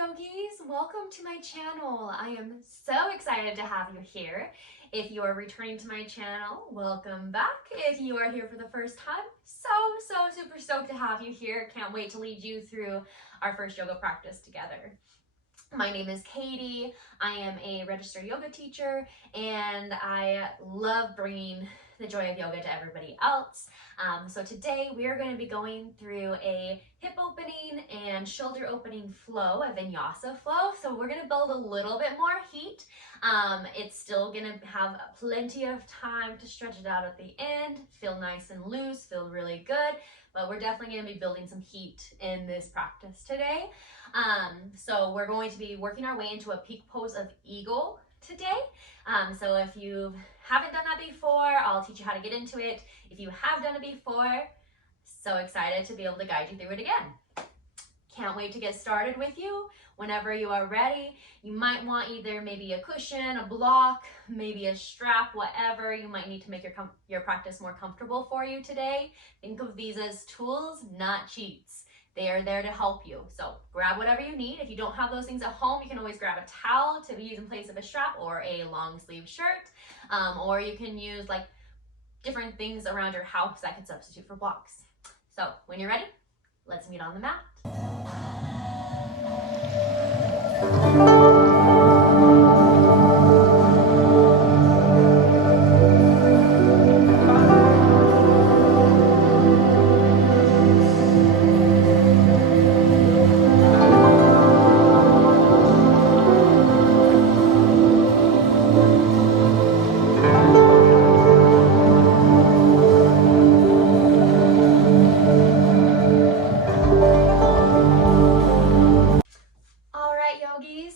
yogis, welcome to my channel. I am so excited to have you here. If you are returning to my channel, welcome back. If you are here for the first time, so super stoked to have you here. Can't wait to lead you through our first yoga practice together. My name is Katie. I am a registered yoga teacher and I love bringing the joy of yoga to everybody else. So today we are going to be going through a hip opening and shoulder opening flow, a vinyasa flow. So we're going to build a little bit more heat. It's still going to have plenty of time to stretch it out at the end, feel nice and loose, feel really good, but we're definitely going to be building some heat in this practice today. So we're going to be working our way into a peak pose of eagle today. So if you haven't done that before, I'll teach you how to get into it. If you have done it before, so excited to be able to guide you through it again. Can't wait to get started with you. Whenever you are ready, you might want either maybe a cushion, a block, maybe a strap, whatever you might need to make your practice more comfortable for you today. Think of these as tools, not cheats. They are there to help you. So grab whatever you need. If you don't have those things at home, you can always grab a towel to use in place of a strap or a long sleeve shirt. Or you can use like different things around your house that can substitute for blocks. So when you're ready, let's meet on the mat.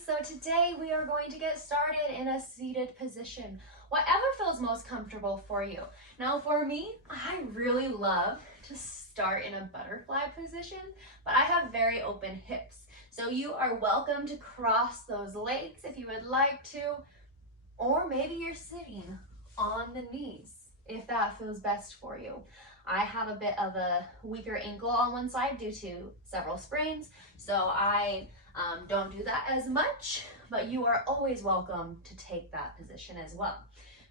So today we are going to get started in a seated position, whatever feels most comfortable for you. Now for me, I really love to start in a butterfly position, but I have very open hips. So you are welcome to cross those legs if you would like to, or maybe you're sitting on the knees if that feels best for you. I have a bit of a weaker ankle on one side due to several sprains, so I don't do that as much, but you are always welcome to take that position as well.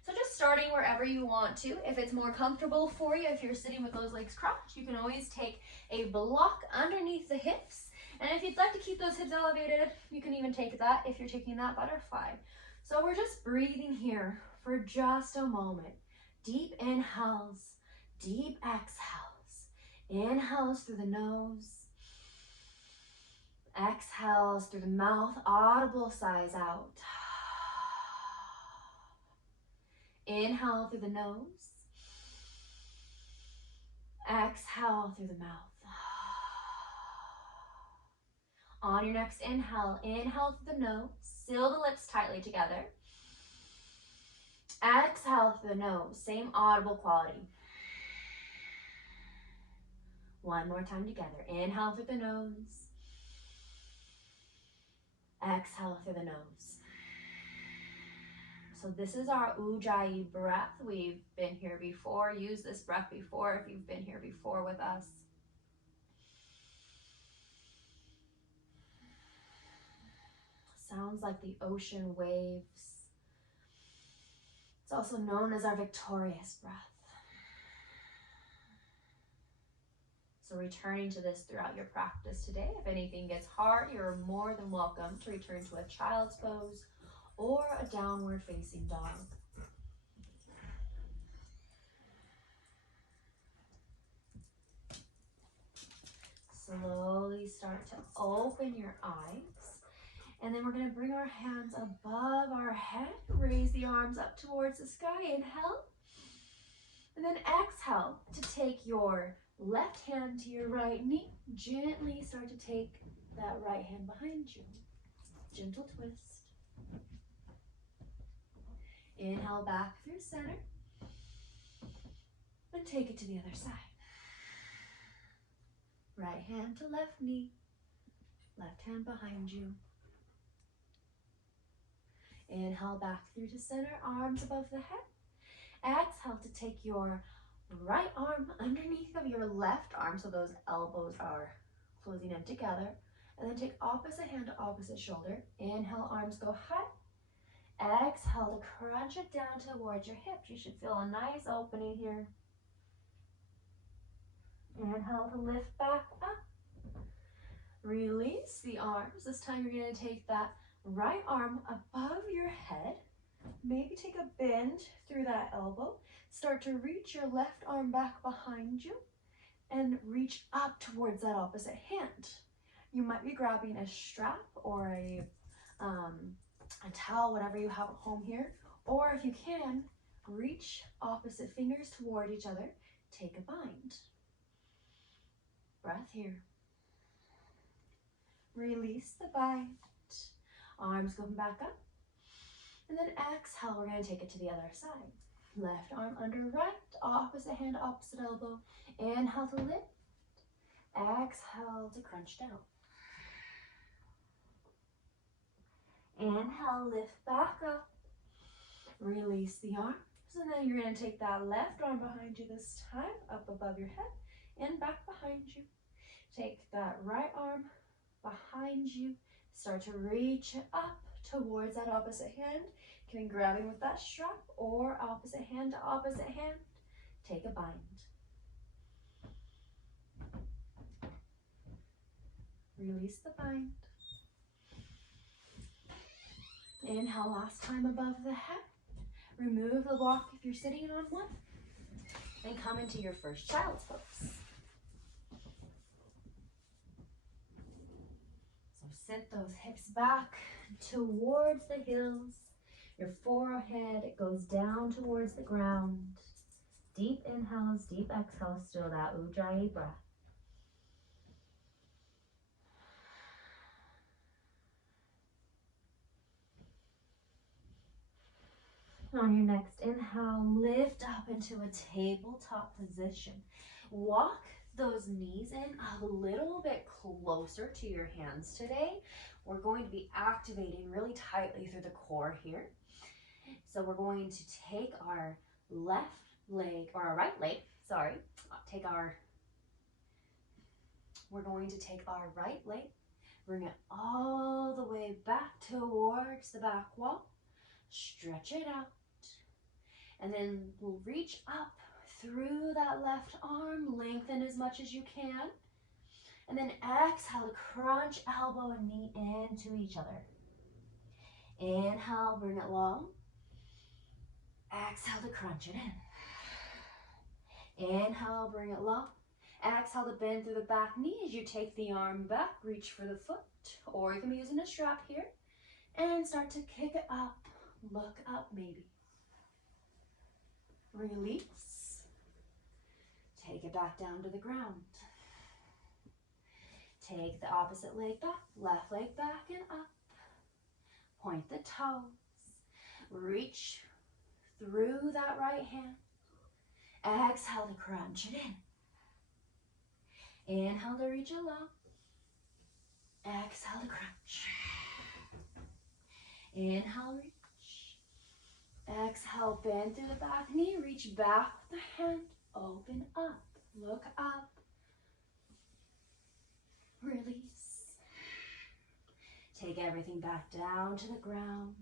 So just starting wherever you want to. If it's more comfortable for you, if you're sitting with those legs crossed, you can always take a block underneath the hips. And if you'd like to keep those hips elevated, you can even take that if you're taking that butterfly. So we're just breathing here for just a moment. Deep inhales, deep exhales. Inhales through the nose. Exhales through the mouth, audible sighs out. Inhale through the nose. Exhale through the mouth. On your next inhale, inhale through the nose. Seal the lips tightly together. Exhale through the nose, same audible quality. One more time together. Inhale through the nose. Exhale through the nose. So this is our Ujjayi breath. We've been here before. Use this breath before if you've been here before with us. Sounds like the ocean waves. It's also known as our victorious breath. So returning to this throughout your practice today. If anything gets hard, you're more than welcome to return to a child's pose or a downward facing dog. Slowly start to open your eyes. And then we're going to bring our hands above our head. Raise the arms up towards the sky. Inhale. And then exhale to take your left hand to your right knee. Gently start to take that right hand behind you. Gentle twist. Inhale back through center. And take it to the other side. Right hand to left knee. Left hand behind you. Inhale back through to center, arms above the head. Exhale to take your right arm underneath of your left arm, so those elbows are closing in together. And then take opposite hand to opposite shoulder. Inhale, arms go high. Exhale to crunch it down towards your hip. You should feel a nice opening here. Inhale to lift back up. Release the arms. This time you're going to take that right arm above your head. Maybe take a bend through that elbow. Start to reach your left arm back behind you and reach up towards that opposite hand. You might be grabbing a strap or a towel, whatever you have at home here. Or if you can, reach opposite fingers toward each other. Take a bind. Breath here. Release the bind. Arms going back up. And then exhale, we're going to take it to the other side. Left arm under right, opposite hand, opposite elbow. Inhale to lift. Exhale to crunch down. Inhale, lift back up. Release the arms. And then you're going to take that left arm behind you this time, up above your head and back behind you. Take that right arm behind you. Start to reach up towards that opposite hand. You can be grabbing with that strap or opposite hand to opposite hand. Take a bind. Release the bind. Inhale, last time above the head. Remove the block if you're sitting on one. And come into your first child's pose. So sit those hips back towards the heels. Your forehead goes down towards the ground. Deep inhales, deep exhales, still that Ujjayi breath. On your next inhale, lift up into a tabletop position. Walk those knees in a little bit closer to your hands today. We're going to be activating really tightly through the core here. So we're going to take our left leg, or our right leg, sorry, we're going to take our right leg, bring it all the way back towards the back wall, stretch it out, and then we'll reach up through that left arm, lengthen as much as you can, and then exhale to crunch elbow and knee into each other. Inhale, bring it long. Exhale to crunch it in. Inhale, bring it long. Exhale to bend through the back knee as you take the arm back, reach for the foot, or you can be using a strap here, and start to kick it up, look up maybe. Release. Take it back down to the ground. Take the opposite leg back, left leg back and up. Point the toes. Reach through that right hand. Exhale to crunch it in. Inhale to reach it long. Exhale to crunch. Inhale, reach. Exhale, bend through the back knee. Reach back with the hand. Open up. Look up. Release. Take everything back down to the ground.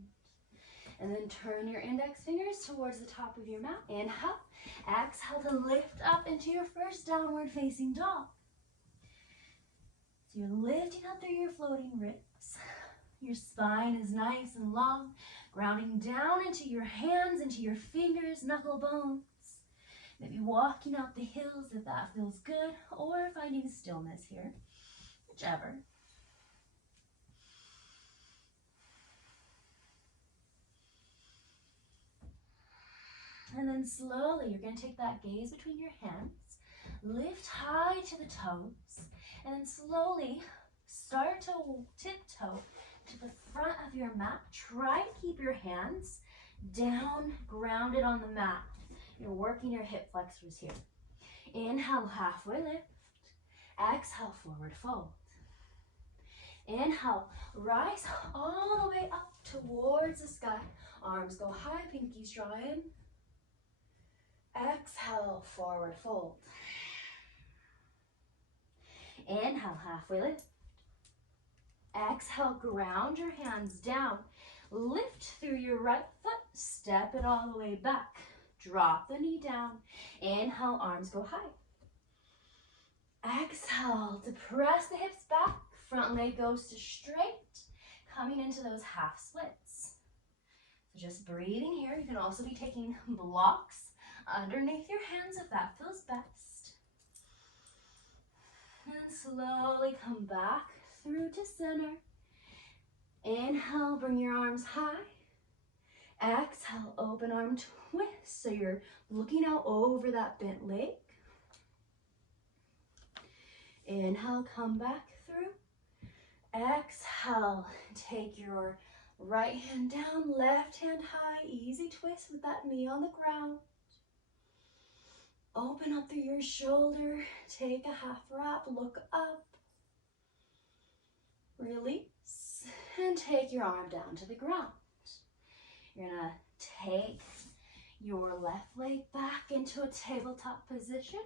And then turn your index fingers towards the top of your mat. Inhale. Exhale to lift up into your first downward facing dog. So you're lifting up through your floating ribs. Your spine is nice and long, grounding down into your hands, into your fingers, knuckle bones. Maybe walking out the hills if that feels good, or finding stillness here, whichever. And then slowly, you're going to take that gaze between your hands, lift high to the toes, and then slowly start to tiptoe to the front of your mat. Try to keep your hands down, grounded on the mat. You're working your hip flexors here. Inhale, halfway lift. Exhale, forward fold. Inhale, rise all the way up towards the sky. Arms go high, pinkies draw in. Exhale, forward fold. Inhale, halfway lift. Exhale, ground your hands down. Lift through your right foot, step it all the way back. Drop the knee down. Inhale, arms go high. Exhale to press the hips back. Front leg goes to straight, coming into those half splits. So just breathing here. You can also be taking blocks underneath your hands if that feels best. And slowly come back through to center. Inhale, bring your arms high. Exhale, open arm twist. So you're looking out over that bent leg. Inhale, come back through. Exhale, take your right hand down, left hand high. Easy twist with that knee on the ground. Open up through your shoulder. Take a half wrap, look up. Release, and take your arm down to the ground. You're gonna take your left leg back into a tabletop position.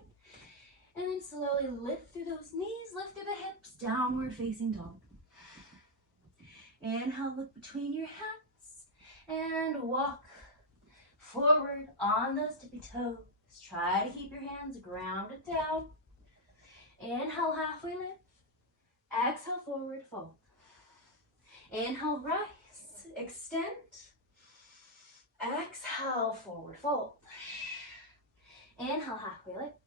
And then slowly lift through those knees, lift through the hips, downward facing dog. Inhale, look between your hands and walk forward on those tippy toes. Try to keep your hands grounded down. Inhale, halfway lift. Exhale, forward fold. Inhale, rise, extend. Exhale, forward fold. Inhale, halfway lift.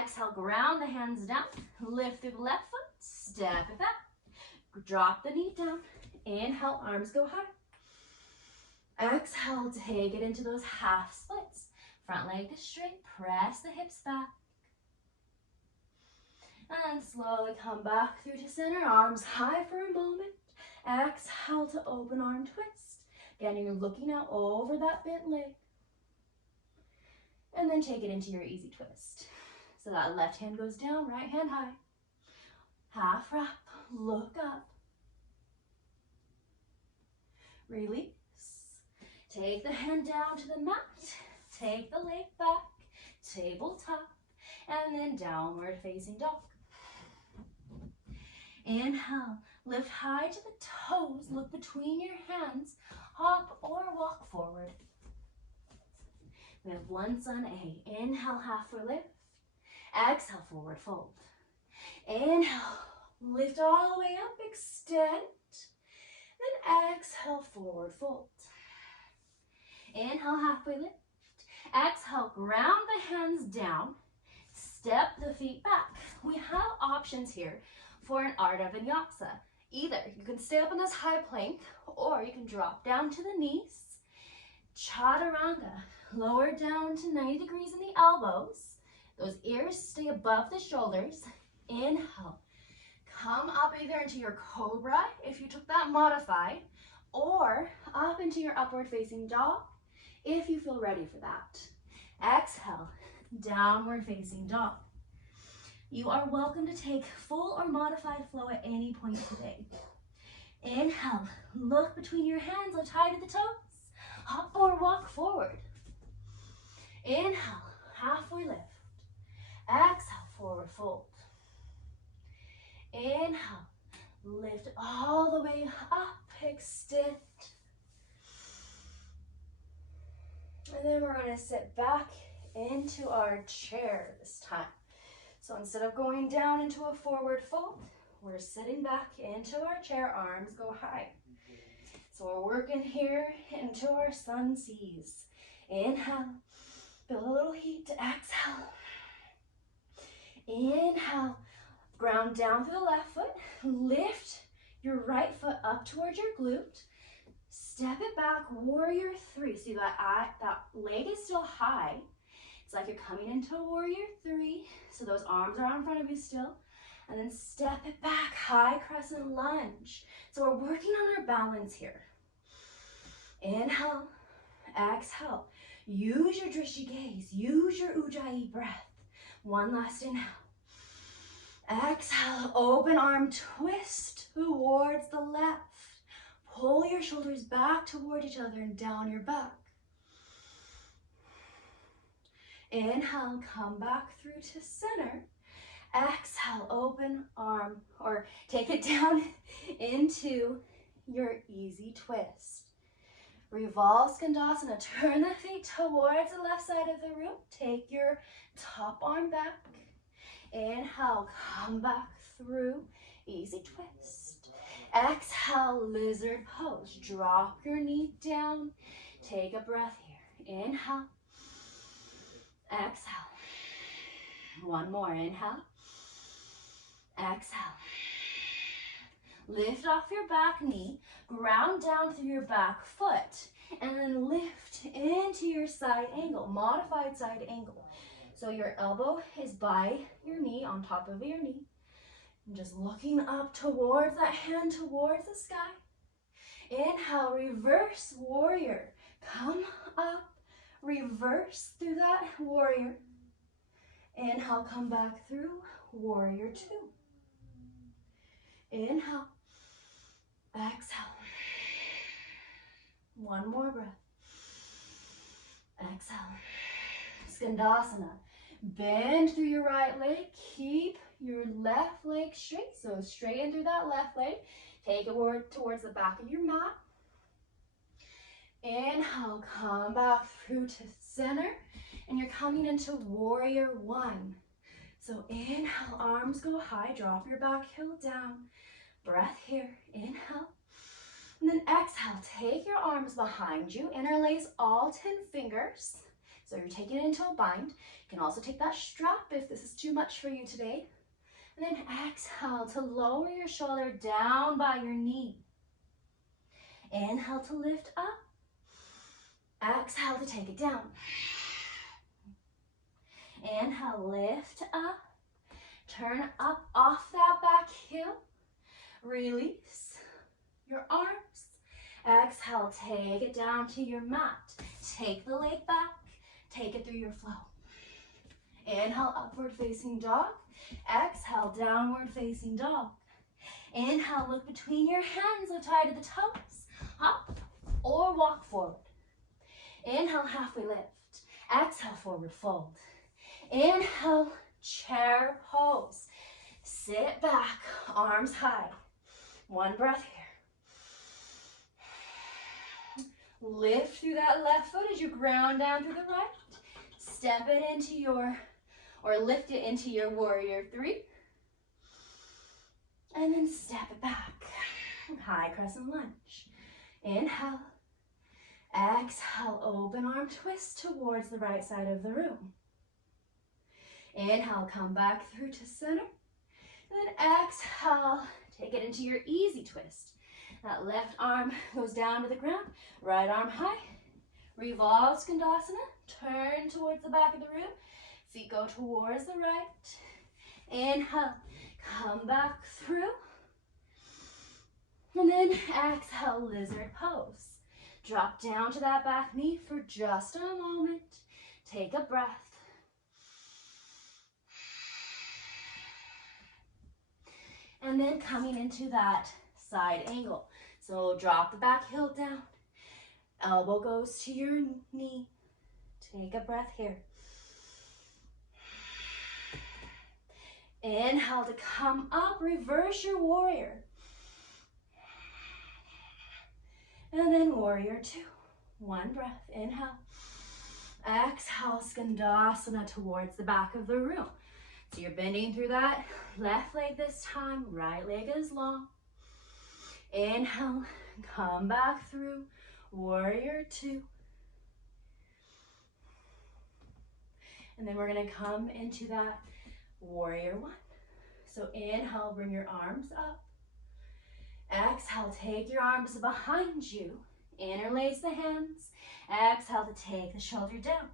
Exhale, ground the hands down. Lift through the left foot, step it back. Drop the knee down. Inhale, arms go high. Exhale, take it into those half splits. Front leg is straight, press the hips back. And slowly come back through to center, arms high for a moment. Exhale to open arm twist. Again, you're looking out over that bent leg. And then take it into your easy twist. So that left hand goes down, right hand high. Half wrap, look up. Release. Take the hand down to the mat. Take the leg back, tabletop, and then downward facing dog. Inhale, lift high to the toes, look between your hands, hop or walk forward. We have one sun A. Inhale, halfway lift. Exhale, forward fold. Inhale, lift all the way up, extend. Then exhale, forward fold. Inhale, halfway lift. Exhale, ground the hands down. Step the feet back. We have options here for an Ardha Vinyasa. Either you can stay up in this high plank or you can drop down to the knees. Chaturanga. Lower down to 90 degrees in the elbows. Those ears stay above the shoulders. Inhale. Come up either into your cobra if you took that modified, or up into your upward facing dog if you feel ready for that. Exhale, downward facing dog. You are welcome to take full or modified flow at any point today. Inhale, look between your hands, lift high to the toes, hop or walk forward. Inhale, halfway lift. Exhale, forward fold. Inhale, lift all the way up, extend. And then we're going to sit back into our chair this time. So instead of going down into a forward fold, we're sitting back into our chair, arms go high. So we're working here into our sun seas. Inhale, build a little heat, exhale. Inhale, ground down through the left foot, lift your right foot up towards your glute, step it back, warrior three. See that leg is still high. It's like you're coming into a warrior three. So those arms are out in front of you still. And then step it back, high crescent lunge. So we're working on our balance here. Inhale, exhale. Use your drishti gaze, use your ujjayi breath. One last inhale. Exhale, open arm twist towards the left. Pull your shoulders back toward each other and down your back. Inhale, come back through to center. Exhale, open arm, or take it down into your easy twist. Revolve Skandasana. Turn the feet towards the left side of the room. Take your top arm back. Inhale, come back through. Easy twist. Exhale, lizard pose. Drop your knee down. Take a breath here. Inhale. Exhale. One more. Inhale. Exhale. Lift off your back knee. Ground down through your back foot. And then lift into your side angle. Modified side angle. So your elbow is by your knee, on top of your knee. And just looking up towards that hand, towards the sky. Inhale, reverse warrior. Come up, reverse through that warrior. Inhale, come back through warrior two. Inhale, exhale. One more breath. Exhale. Skandasana. Bend through your right leg. Keep your left leg straight. So straighten through that left leg. Take it towards the back of your mat. Inhale, come back through to center. And you're coming into warrior one. So inhale, arms go high. Drop your back heel down. Breath here. Inhale. And then exhale. Take your arms behind you. Interlace all 10 fingers. So you're taking it into a bind. You can also take that strap if this is too much for you today. And then exhale to lower your shoulder down by your knee. Inhale to lift up. Exhale to take it down. Inhale, lift up. Turn up off that back heel. Release your arms. Exhale, take it down to your mat. Take the leg back. Take it through your flow. Inhale, upward facing dog. Exhale, downward facing dog. Inhale, look between your hands, so tight to the toes. Hop or walk forward. Inhale, halfway lift. Exhale, forward fold. Inhale, chair pose. Sit back, arms high. One breath here. Lift through that left foot as you ground down through the right. Step it into your, or lift it into your warrior three. And then step it back. High crescent lunge. Inhale. Exhale, open arm twist towards the right side of the room. Inhale, come back through to center. And then exhale, take it into your easy twist. That left arm goes down to the ground, right arm high. Revolve Skandasana, turn towards the back of the room. Feet go towards the right. Inhale, come back through. And then exhale, lizard pose. Drop down to that back knee for just a moment. Take a breath. And then coming into that side angle. So drop the back heel down. Elbow goes to your knee. Take a breath here. Inhale to come up, reverse your warrior. And then warrior two. One breath, inhale. Exhale, Skandasana towards the back of the room. So you're bending through that left leg this time, right leg is long. Inhale, come back through, warrior two. And then we're gonna come into that warrior one. So inhale, bring your arms up. Exhale, take your arms behind you. Interlace the hands. Exhale to take the shoulder down.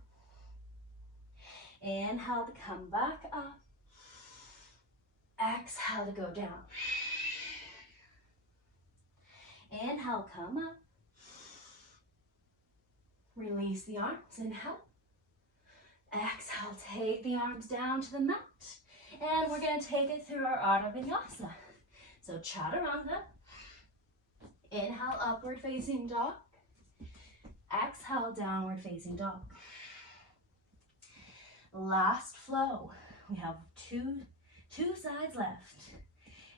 Inhale to come back up. Exhale to go down. Inhale, come up. Release the arms, inhale. Exhale, take the arms down to the mat. And we're gonna take it through our Ardha Vinyasa. So chaturanga. Inhale, upward facing dog. Exhale, downward facing dog. Last flow. We have two sides left.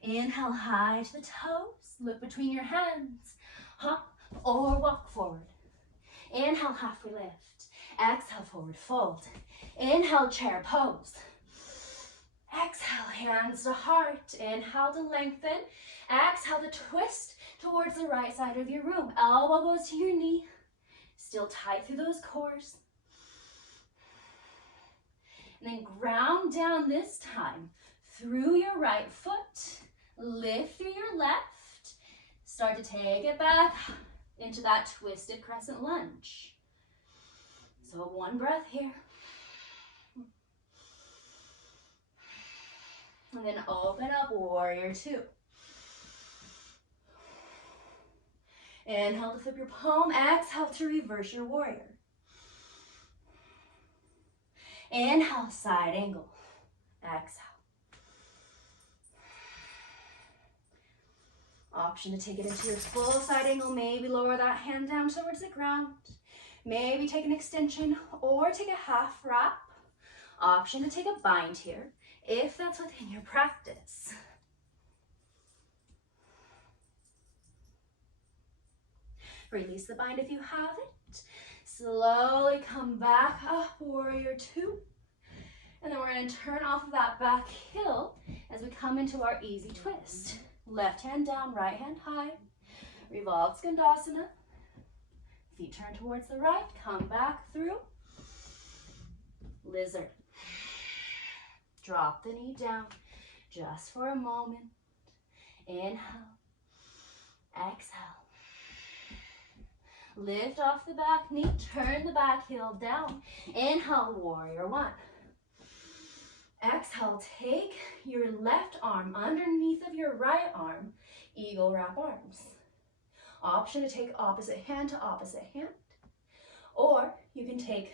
Inhale high to the toes. Look between your hands. Hop or walk forward. Inhale, halfway lift. Exhale, forward fold. Inhale, chair pose. Exhale, hands to heart. Inhale to lengthen. Exhale to twist towards the right side of your room. Elbow goes to your knee. Still tight through those cores. And then ground down this time through your right foot. Lift through your left. Start to take it back into that twisted crescent lunge. So one breath here. And then open up, warrior two. Inhale to flip your palm. Exhale to reverse your warrior. Inhale, side angle. Exhale. Option to take it into your full side angle. Maybe lower that hand down towards the ground. Maybe take an extension or take a half wrap. Option to take a bind here, if that's within your practice. Release the bind if you have it. Slowly come back up, warrior two. And then we're going to turn off of that back heel as we come into our easy twist. Left hand down, right hand high. Revolve Skandasana. Feet turn towards the right. Come back through. Lizard. Drop the knee down just for a moment. Inhale. Exhale. Lift off the back knee. Turn the back heel down. Inhale, warrior one. Exhale, take your left arm underneath of your right arm. Eagle wrap arms. Option to take opposite hand to opposite hand. Or you can take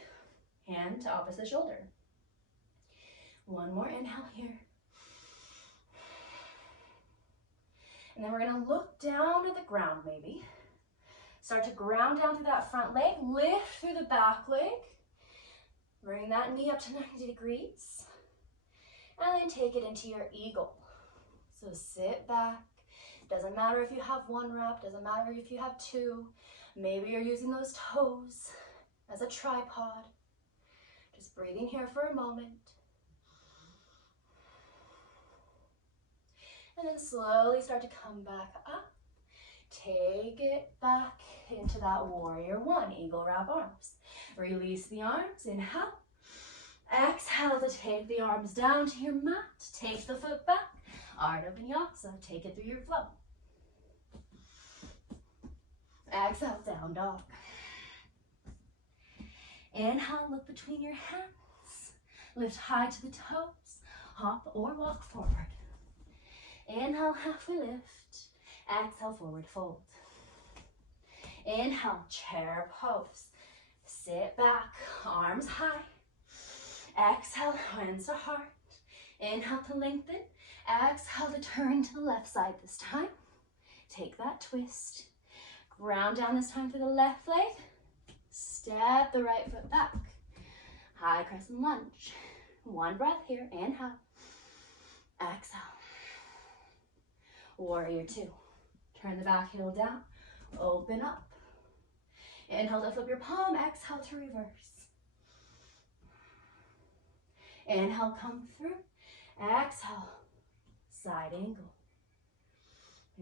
hand to opposite shoulder. One more inhale here. And then we're going to look down at the ground maybe. Start to ground down through that front leg. Lift through the back leg. Bring that knee up to 90 degrees. And then take it into your eagle. So sit back. Doesn't matter if you have one wrap. Doesn't matter if you have two. Maybe you're using those toes as a tripod. Just breathing here for a moment. And then slowly start to come back up. Take it back into that warrior one. Eagle wrap arms. Release the arms. Inhale. Exhale to take the arms down to your mat. Take the foot back. Ardha Vinyasa. Take it through your flow. Exhale, down dog. Inhale, look between your hands. Lift high to the toes. Hop or walk forward. Inhale, halfway lift. Exhale, forward fold. Inhale, chair pose. Sit back, arms high. Exhale, hands to heart. Inhale to lengthen. Exhale to turn to the left side this time. Take that twist. Ground down this time through the left leg. Step the right foot back. High crescent lunge. One breath here. Inhale. Exhale. Warrior two. Turn the back heel down. Open up. Inhale to flip your palm. Exhale to reverse. Inhale, come through. Exhale, side angle.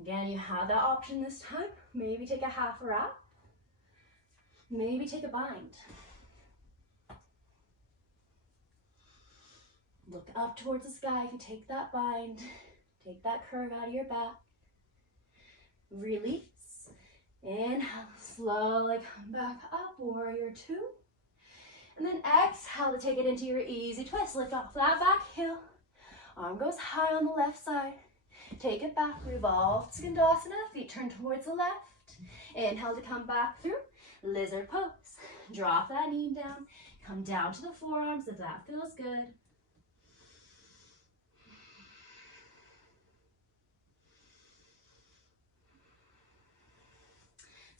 Again, you have that option this time. Maybe take a half wrap. Maybe take a bind. Look up towards the sky if you take that bind. Take that curve out of your back. Release. Inhale, slowly come back up, warrior two. And then exhale to take it into your easy twist. Lift off that back heel. Arm goes high on the left side. Take it back, revolve Skandasana. Feet turn towards the left. Inhale to come back through. Lizard pose. Drop that knee down. Come down to the forearms if that feels good.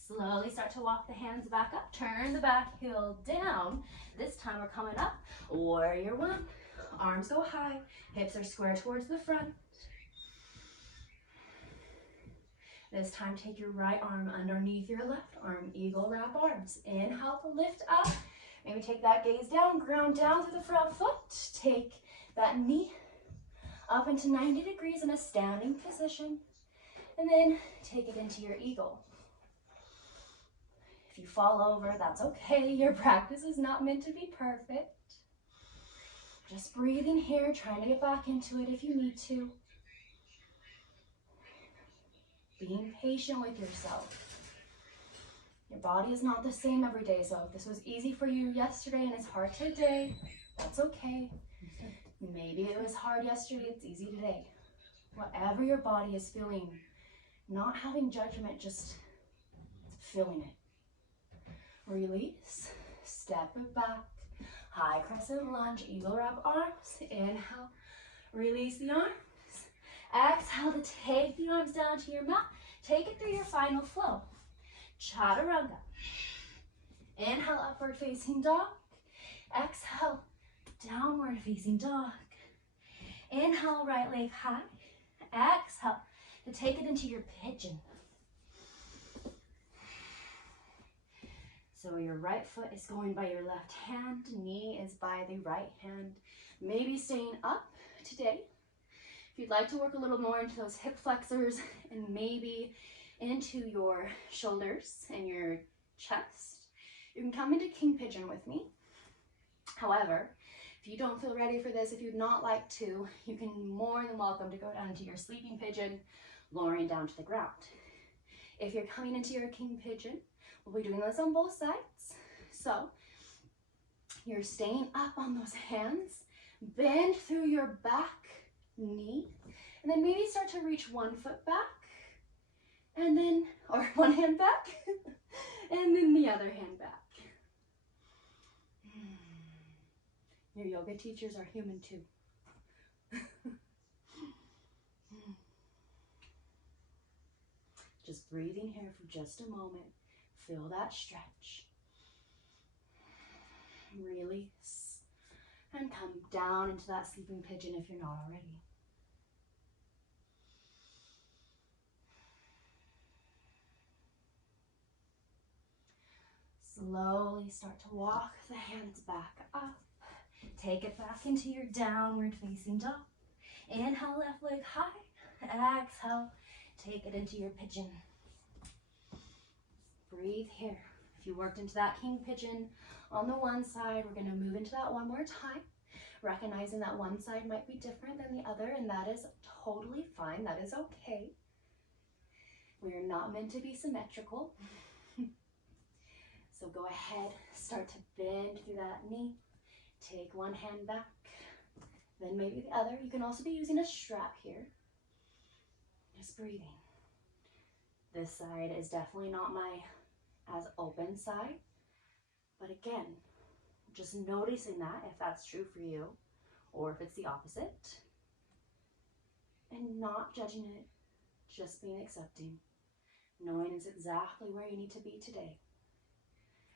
Slowly start to walk the hands back up. Turn the back heel down. This time we're coming up. Warrior one. Arms go high. Hips are square towards the front. This time, take your right arm underneath your left arm. Eagle wrap arms. Inhale to lift up. Maybe take that gaze down, ground down through the front foot. Take that knee up into 90 degrees in a standing position. And then take it into your eagle. If you fall over, that's okay. Your practice is not meant to be perfect. Just breathing here, trying to get back into it if you need to. Being patient with yourself. Your body is not the same every day, so if this was easy for you yesterday and it's hard today, that's okay. Maybe it was hard yesterday, it's easy today. Whatever your body is feeling, not having judgment, just feeling it. Release, step it back, high crescent lunge, eagle wrap arms, inhale, release the arms. Exhale to take the arms down to your mat, take it through your final flow. Chaturanga. Inhale, upward facing dog. Exhale, downward facing dog. Inhale, right leg high. Exhale to take it into your pigeon. So your right foot is going by your left hand, knee is by the right hand. Maybe staying up today. If you'd like to work a little more into those hip flexors and maybe into your shoulders and your chest, you can come into king pigeon with me. However, if you don't feel ready for this, if you'd not like to, you can more than welcome to go down into your sleeping pigeon, lowering down to the ground. If you're coming into your king pigeon, we'll be doing this on both sides. So you're staying up on those hands, bend through your back knee, and then maybe start to reach one foot back, and then, or one hand back, and then the other hand back. Your yoga teachers are human too. Just breathing here for just a moment. Feel that stretch. Release. And come down into that sleeping pigeon if you're not already. Slowly start to walk the hands back up. Take it back into your downward facing dog. Inhale, left leg high. Exhale, take it into your pigeon. Breathe here. If you worked into that king pigeon on the one side, we're going to move into that one more time, recognizing that one side might be different than the other, and that is totally fine. That is okay. We are not meant to be symmetrical. So go ahead, start to bend through that knee. Take one hand back, then maybe the other. You can also be using a strap here. Just breathing. This side is definitely not my as open side, but again, just noticing that if that's true for you or if it's the opposite, and not judging it, just being accepting, knowing it's exactly where you need to be today.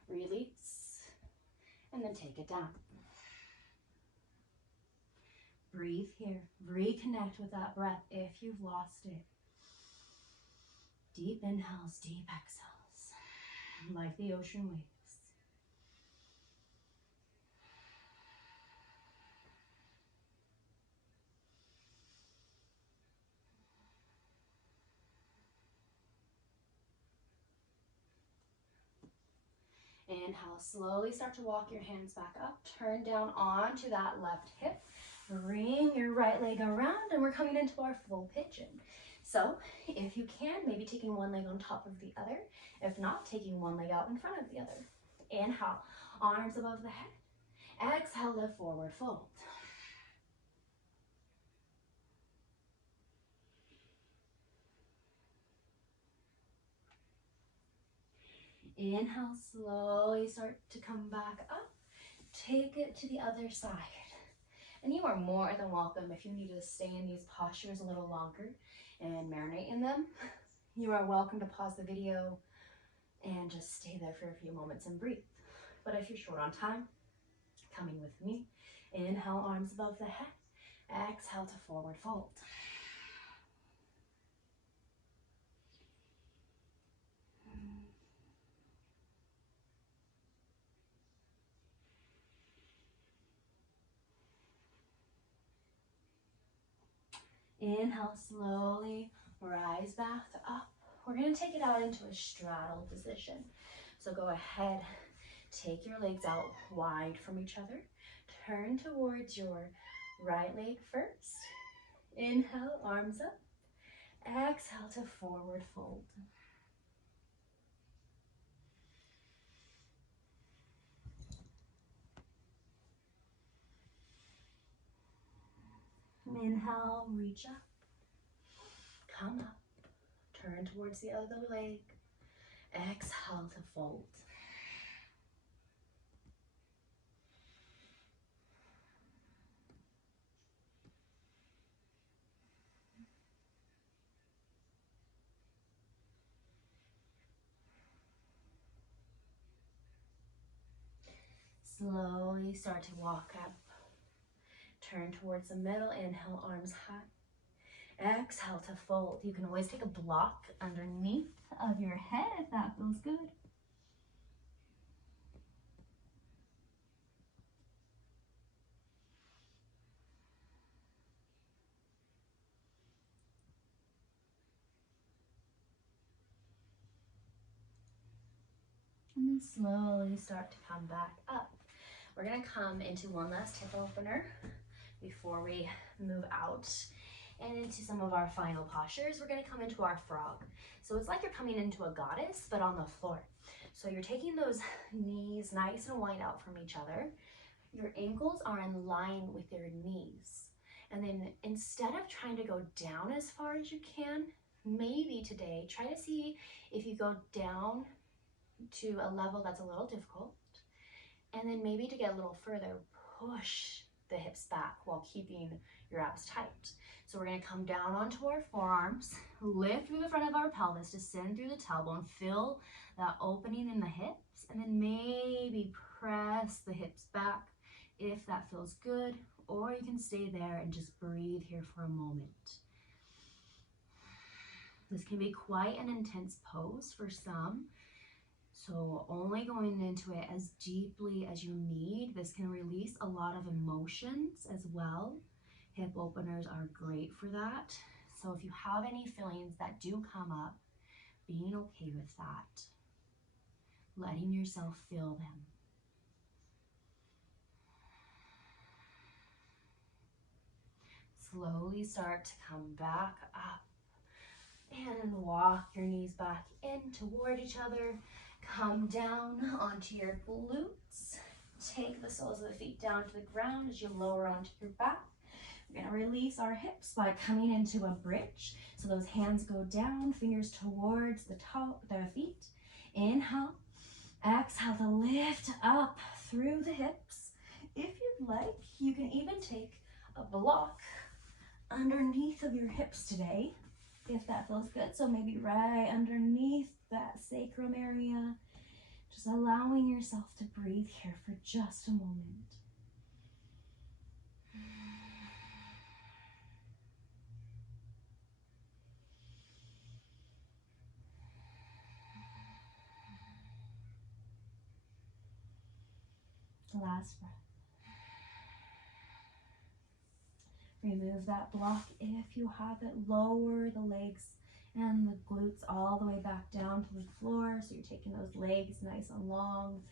Release, and then take it down. Breathe here. Reconnect with that breath if you've lost it. Deep inhales, deep exhales, like the ocean waves. Inhale, slowly start to walk your hands back up. Turn down onto that left hip. Bring your right leg around, and we're coming into our full pigeon. So if you can, maybe taking one leg on top of the other. If not, taking one leg out in front of the other. Inhale, arms above the head. Exhale, lift forward fold. Inhale, slowly start to come back up. Take it to the other side. And you are more than welcome if you need to stay in these postures a little longer and marinate in them. You are welcome to pause the video and just stay there for a few moments and breathe. But if you're short on time, coming with me, inhale, arms above the head. Exhale to forward fold. Inhale, slowly rise back up. We're gonna take it out into a straddle position. So go ahead, take your legs out wide from each other. Turn towards your right leg first. Inhale, arms up. Exhale to forward fold. Inhale, reach up. Come up. Turn towards the other leg. Exhale to fold. Slowly start to walk up. Turn towards the middle. Inhale, arms high. Exhale to fold. You can always take a block underneath of your head if that feels good. And then slowly start to come back up. We're gonna come into one last hip opener before we move out and into some of our final postures. We're gonna come into our frog. So it's like you're coming into a goddess, but on the floor. So you're taking those knees nice and wide out from each other. Your ankles are in line with your knees. And then instead of trying to go down as far as you can, maybe today, try to see if you go down to a level that's a little difficult. And then maybe to get a little further, push the hips back while keeping your abs tight. So we're gonna come down onto our forearms, lift through the front of our pelvis, descend through the tailbone, feel that opening in the hips, and then maybe press the hips back if that feels good, or you can stay there and just breathe here for a moment. This can be quite an intense pose for some. So only going into it as deeply as you need. This can release a lot of emotions as well. Hip openers are great for that. So if you have any feelings that do come up, being okay with that. Letting yourself feel them. Slowly start to come back up and walk your knees back in toward each other. Come down onto your glutes. Take the soles of the feet down to the ground as you lower onto your back. We're going to release our hips by coming into a bridge. So those hands go down, fingers towards the top, the feet. Inhale. Exhale to lift up through the hips. If you'd like, you can even take a block underneath of your hips today, if that feels good. So maybe right underneath that sacrum area, just allowing yourself to breathe here for just a moment. Last breath. Remove that block if you have it. Lower the legs and the glutes all the way back down to the floor. So you're taking those legs nice and long.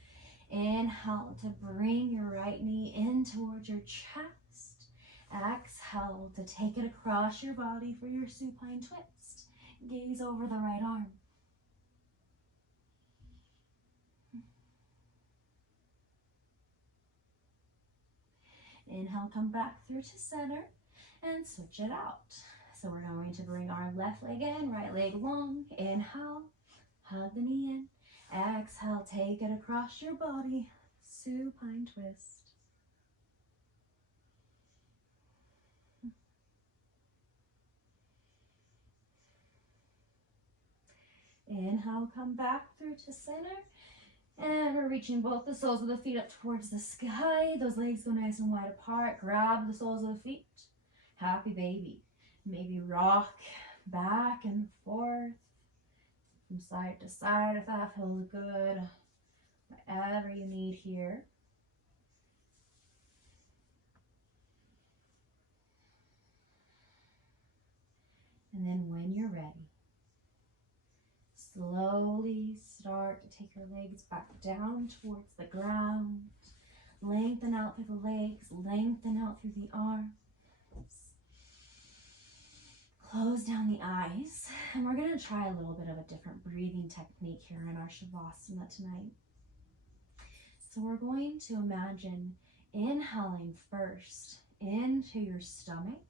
Inhale to bring your right knee in towards your chest. Exhale to take it across your body for your supine twist. Gaze over the right arm. Inhale, come back through to center and switch it out. So we're going to bring our left leg in, right leg long. Inhale, hug the knee in. Exhale, take it across your body. Supine twist. Inhale, come back through to center. And we're reaching both the soles of the feet up towards the sky. Those legs go nice and wide apart. Grab the soles of the feet. Happy baby. Maybe rock back and forth from side to side if that feels good. Whatever you need here. And then when you're ready, slowly start to take your legs back down towards the ground. Lengthen out through the legs, lengthen out through the arms. Close down the eyes. And we're going to try a little bit of a different breathing technique here in our Shavasana tonight. So we're going to imagine inhaling first into your stomach.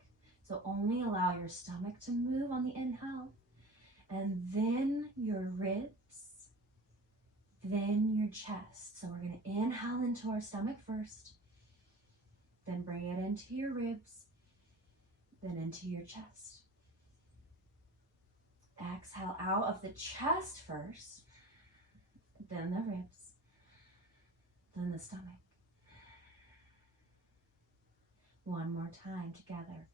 So only allow your stomach to move on the inhale. And then your ribs, then your chest. So we're going to inhale into our stomach first, then bring it into your ribs, then into your chest. Exhale out of the chest first, then the ribs, then the stomach. One more time together.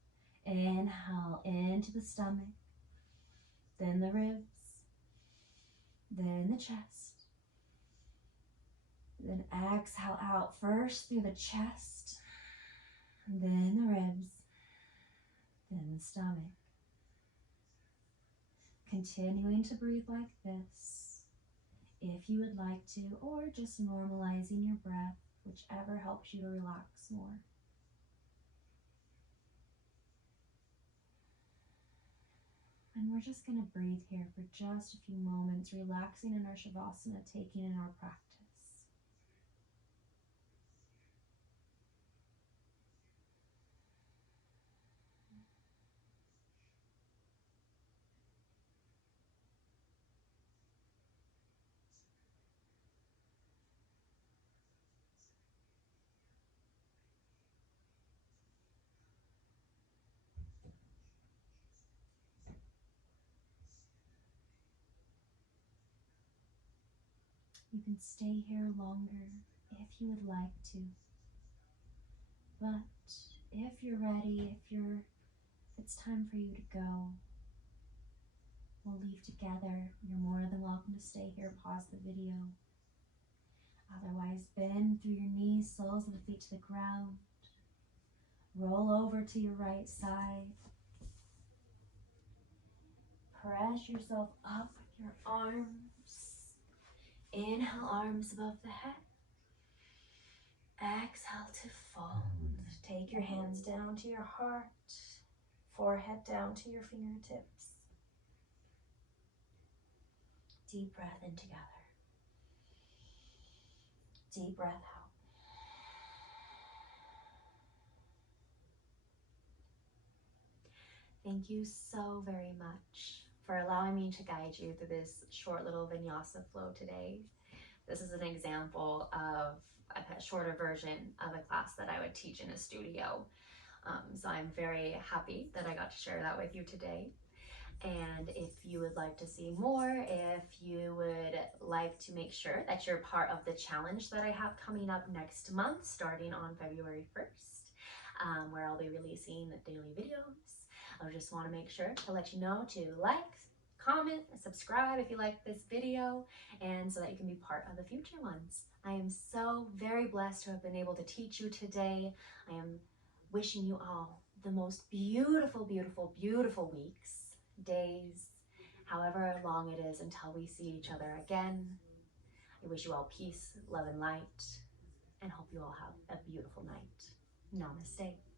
Inhale into the stomach, then the ribs, then the chest. Then exhale out first through the chest, then the ribs, then the stomach. Continuing to breathe like this, if you would like to, or just normalizing your breath, whichever helps you to relax more. And we're just going to breathe here for just a few moments, relaxing in our Shavasana, taking in our practice. You can stay here longer if you would like to. But if you're ready, if it's time for you to go, we'll leave together. You're more than welcome to stay here, pause the video. Otherwise, bend through your knees, soles of the feet to the ground. Roll over to your right side. Press yourself up with your arms. Inhale, arms above the head. Exhale to fold. Take your hands down to your heart. Forehead down to your fingertips. Deep breath in together. Deep breath out. Thank you so very much for allowing me to guide you through this short little vinyasa flow today. This is an example of a shorter version of a class that I would teach in a studio. So I'm very happy that I got to share that with you today. And if you would like to see more, if you would like to make sure that you're part of the challenge that I have coming up next month, starting on February 1st, where I'll be releasing daily videos, I just want to make sure to let you know to like, comment, subscribe if you like this video, and so that you can be part of the future ones. I am so very blessed to have been able to teach you today. I am wishing you all the most beautiful, beautiful, beautiful weeks, days, however long it is until we see each other again. I wish you all peace, love, and light, and hope you all have a beautiful night. Namaste.